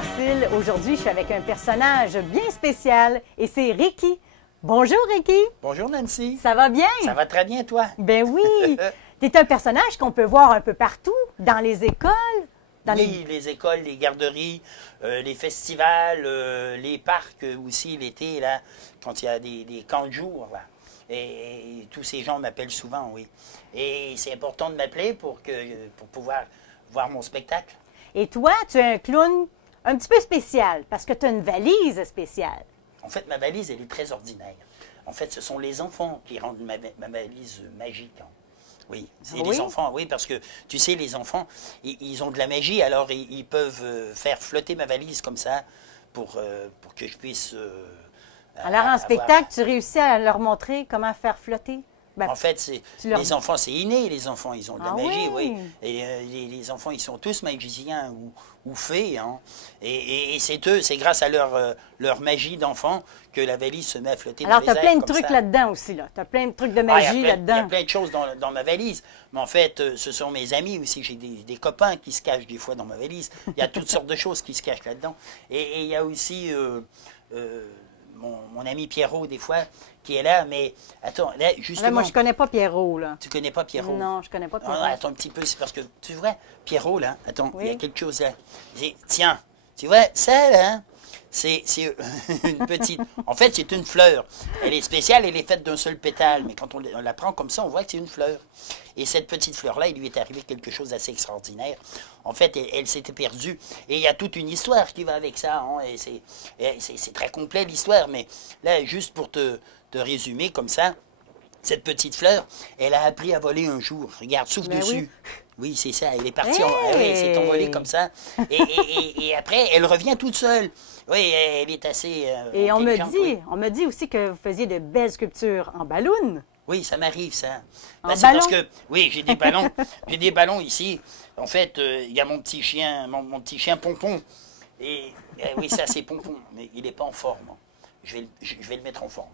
facile. Aujourd'hui, je suis avec un personnage bien spécial et c'est Ricky. Bonjour, Ricky. Bonjour, Nancy. Ça va bien? Ça va très bien, toi? Ben oui. T'es un personnage qu'on peut voir un peu partout, dans les écoles. Oui, les écoles, les garderies, les festivals, les parcs aussi l'été, là, quand il y a des camps de jour, là. Et tous ces gens m'appellent souvent, oui. Et c'est important de m'appeler pour pouvoir voir mon spectacle. Et toi, tu es un clown un petit peu spécial, parce que tu as une valise spéciale. En fait, ma valise, elle est très ordinaire. En fait, ce sont les enfants qui rendent ma valise magique. Hein. Oui, c'est les enfants, oui, parce que, tu sais, les enfants, ils ont de la magie, alors ils peuvent faire flotter ma valise comme ça pour que je puisse... alors, en spectacle, tu réussis à leur montrer comment faire flotter? Ben, en fait, les enfants, c'est inné, les enfants, ils ont de la magie, oui. Et les enfants, ils sont tous magiciens ou fées, hein. Et c'est eux, c'est grâce à leur magie d'enfant que la valise se met à flotter dans les airs. Alors, tu as plein de trucs là-dedans aussi, là. Tu as plein de trucs de magie là-dedans. Il y a plein de choses dans ma valise. Mais en fait, ce sont mes amis aussi. J'ai des copains qui se cachent des fois dans ma valise. Il y a toutes sortes de choses qui se cachent là-dedans. Et il y a aussi... mon ami Pierrot, des fois, qui est là, mais attends, là, justement... Là, moi, je connais pas Pierrot, là. Tu connais pas Pierrot? Non, je connais pas Pierrot. Non, attends un petit peu, c'est parce que, tu vois, Pierrot, là, attends, il y a quelque chose là. Tiens, tu vois, ça, là, c'est une petite... En fait, c'est une fleur. Elle est spéciale, elle est faite d'un seul pétale, mais quand on la prend comme ça, on voit que c'est une fleur. Et cette petite fleur-là, il lui est arrivé quelque chose d'assez extraordinaire. En fait, elle s'était perdue. Et il y a toute une histoire qui va avec ça. Hein, et c'est très complet, l'histoire. Mais là, juste pour te résumer comme ça, cette petite fleur, elle a appris à voler un jour. Regarde, souffle dessus. Oui, c'est ça. Elle est partie, elle s'est envolée comme ça. Et après, elle revient toute seule. Oui, elle est assez et on intelligente, me dit aussi que vous faisiez de belles sculptures en ballon. Oui, ça m'arrive, ça. En C'est ballon? parce que, oui, j'ai des ballons. J'ai des ballons ici. En fait, il y a mon petit chien, mon petit chien Pompon. Et oui, ça, c'est Pompon. Mais il n'est pas en forme. Je vais le mettre en forme.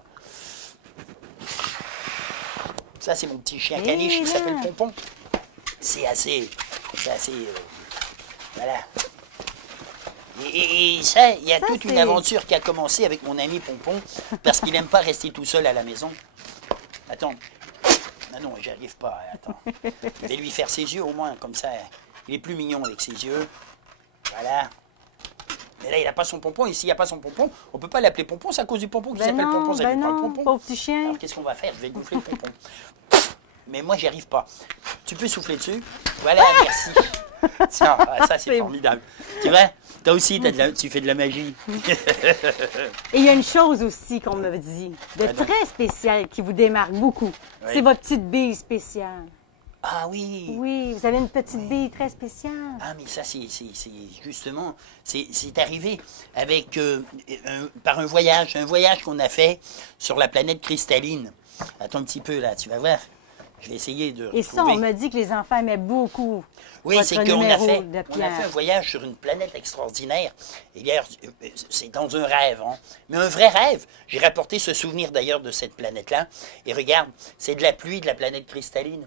Ça, c'est mon petit chien caniche qui s'appelle Pompon. C'est assez... voilà. Et ça, il y a toute une aventure qui a commencé avec mon ami Pompon, parce qu'il n'aime pas rester tout seul à la maison. Attends. Ah non, j'y arrive pas. Attends. Je vais lui faire ses yeux au moins, comme ça. Il est plus mignon avec ses yeux. Voilà. Mais là, il n'a pas son pompon. Et s'il n'y a pas son pompon, on ne peut pas l'appeler Pompon. C'est à cause du pompon qui s'appelle Pompon. Ça pas le pompon. Pauvre petit chien. Alors, qu'est-ce qu'on va faire? Je vais gonfler le pompon. Mais moi, j'y arrive pas. Tu peux souffler dessus? Voilà, merci. Tiens, ça, c'est formidable. Tu vois? Toi aussi, tu fais de la magie. Et il y a une chose aussi qu'on me dit, de très spéciale, qui vous démarque beaucoup. Oui. C'est votre petite bille spéciale. Ah oui! Oui, vous avez une petite bille très spéciale. Ah, mais ça, c'est justement, c'est arrivé avec, par un voyage qu'on a fait sur la planète cristalline. Attends un petit peu, là, tu vas voir. Je vais essayer de retrouver. Et ça, on me dit que les enfants aimaient beaucoup. Oui, c'est qu'on a fait un voyage sur une planète extraordinaire. Et d'ailleurs, c'est dans un rêve, hein. Mais un vrai rêve. J'ai rapporté ce souvenir d'ailleurs de cette planète-là. Et regarde, c'est de la pluie de la planète cristalline.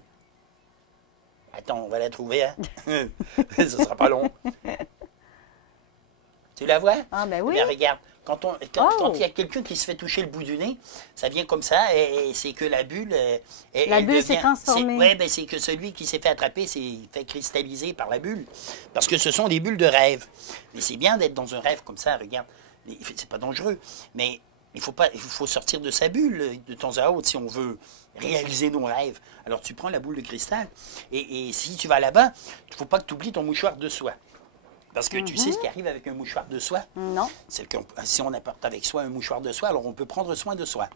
Attends, on va la trouver, hein. Ce sera pas long. Tu la vois? Ah, ben oui. Eh bien, regarde. Quand il y a quelqu'un qui se fait toucher le bout du nez, ça vient comme ça, et c'est que la bulle... la bulle s'est transformée. Oui, ben c'est que celui qui s'est fait attraper s'est fait cristalliser par la bulle. Parce que ce sont des bulles de rêve. Mais c'est bien d'être dans un rêve comme ça, regarde. C'est pas dangereux. Mais il faut sortir de sa bulle de temps à autre si on veut réaliser nos rêves. Alors tu prends la boule de cristal, et si tu vas là-bas, il ne faut pas que tu oublies ton mouchoir de soie. Parce que tu sais ce qui arrive avec un mouchoir de soie? Non. C'est que si on apporte avec soi un mouchoir de soie, alors on peut prendre soin de soi.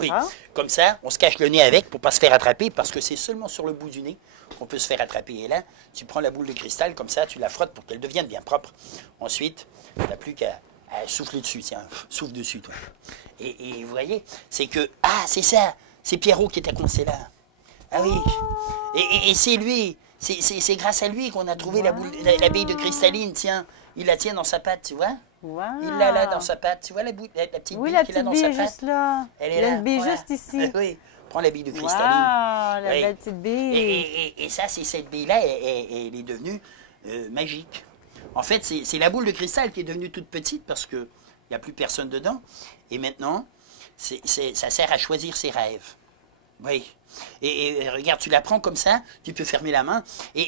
Oui, comme ça, on se cache le nez avec pour ne pas se faire attraper, parce que c'est seulement sur le bout du nez qu'on peut se faire attraper. Et là, tu prends la boule de cristal, comme ça, tu la frottes pour qu'elle devienne bien propre. Ensuite, tu n'as plus qu'à souffler dessus. Tiens, souffle dessus, toi. Et vous voyez, c'est que... Ah, c'est ça! C'est Pierrot qui était coincé là. Ah oui. Et c'est lui... C'est grâce à lui qu'on a trouvé la bille de cristalline, tiens. Il la tient dans sa patte, tu vois? Wow. Il l'a là dans sa patte. Tu vois la petite bille qu'il a dans sa patte? Oui, la petite bille juste là. Elle est Il y a là. une bille juste ici. Oui, prends la bille de cristalline. Wow, la belle petite bille. Et ça, c'est cette bille-là, elle est devenue magique. En fait, c'est la boule de cristal qui est devenue toute petite parce qu'il n'y a plus personne dedans. Et maintenant, ça sert à choisir ses rêves. Oui. Et regarde, tu la prends comme ça, tu peux fermer la main.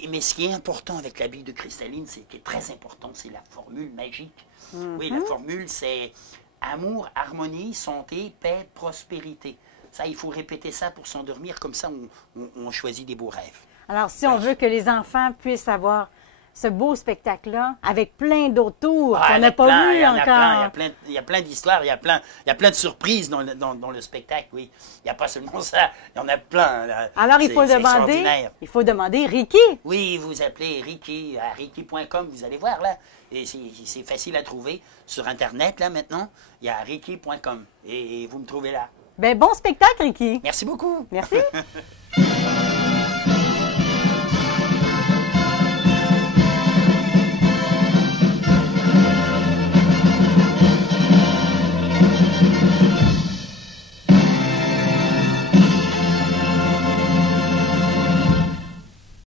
Mais ce qui est important avec la bille de cristalline, ce qui est très important, c'est la formule magique. Oui, la formule, c'est amour, harmonie, santé, paix, prospérité. Ça, il faut répéter ça pour s'endormir. Comme ça, on choisit des beaux rêves. Alors, si on veut que les enfants puissent avoir ce beau spectacle-là, avec plein d'autres tours qu'on n'a pas vu encore. Il y a plein d'histoires, il y a plein de surprises dans le spectacle, oui. Il n'y a pas seulement ça, il y en a plein. Là. Alors, il faut demander Ricky. Oui, vous appelez Ricky à ricky.com, vous allez voir là. Et c'est facile à trouver sur Internet, là, maintenant. Il y a ricky.com et vous me trouvez là. Ben, bon spectacle, Ricky. Merci beaucoup. Merci.